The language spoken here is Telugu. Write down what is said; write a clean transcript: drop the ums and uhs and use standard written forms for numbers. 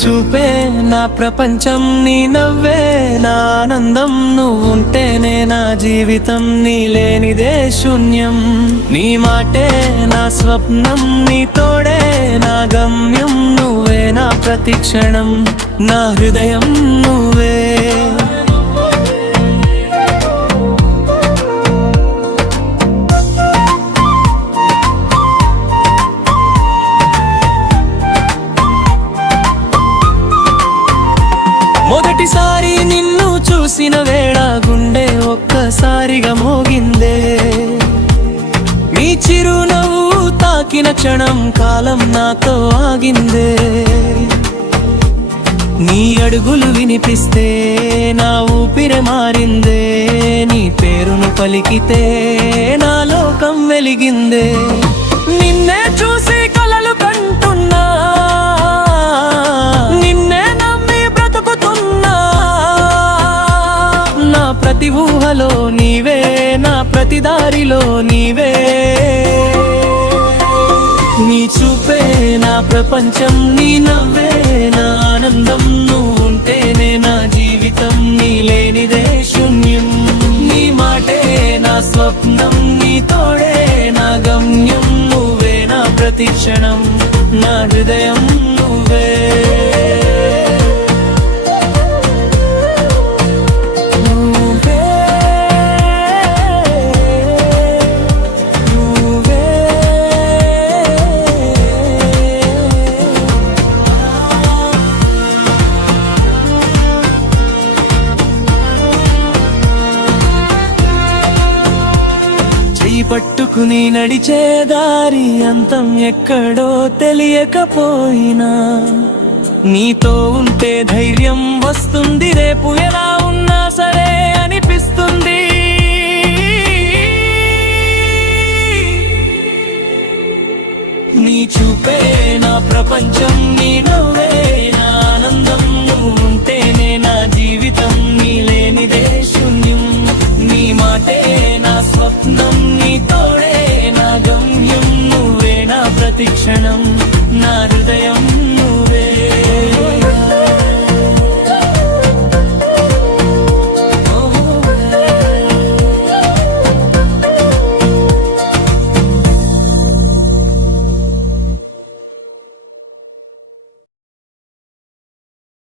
చూపే నా ప్రపంచం, నీ నవ్వే నా ఆనందం. నువ్వుంటేనే నా జీవితం, నీ లేనిదే శూన్యం. నీ మాటే నా స్వప్నం, నీ తోడే నా గమ్యం. నువ్వే నా ప్రతి క్షణం, నా హృదయం నువ్వే. మొదటిసారి నిన్ను చూసిన వేళ గుండె ఒక్కసారిగా మోగిందే. నీ చిరునవ్వు తాకిన క్షణం కాలం నాతో ఆగిందే. నీ అడుగులు వినిపిస్తే నా ఊపిరి మారిందే. నీ పేరును పలికితే నా లోకం వెలిగిందే. నిన్నే చూసి కలలు కంటున్నా, నిన్నే నమ్మి బ్రతుకుతున్నా. నా ప్రతి ఊహలో నీవే, నా ప్రతి దారిలో నీవే. నీ చూపే నా ప్రపంచం, నీ నవ్వే నా ఆనందం. నువ్వుంటేనే నా జీవితం, నీ లేనిదే శూన్యం. నీ మాటే నా స్వప్నం, నీ తోడే నా గమ్యం. నువ్వే నా ప్రతి క్షణం, నా హృదయం నువ్వే. పట్టుకుని నడిచే దారి అంతం ఎక్కడో తెలియకపోయినా, నీతో ఉంటే ధైర్యం వస్తుంది. రేపు ఎలా ఉన్నా సరే అనిపిస్తుంది. నీ చూపే నా ప్రపంచం, నీ నవ్వే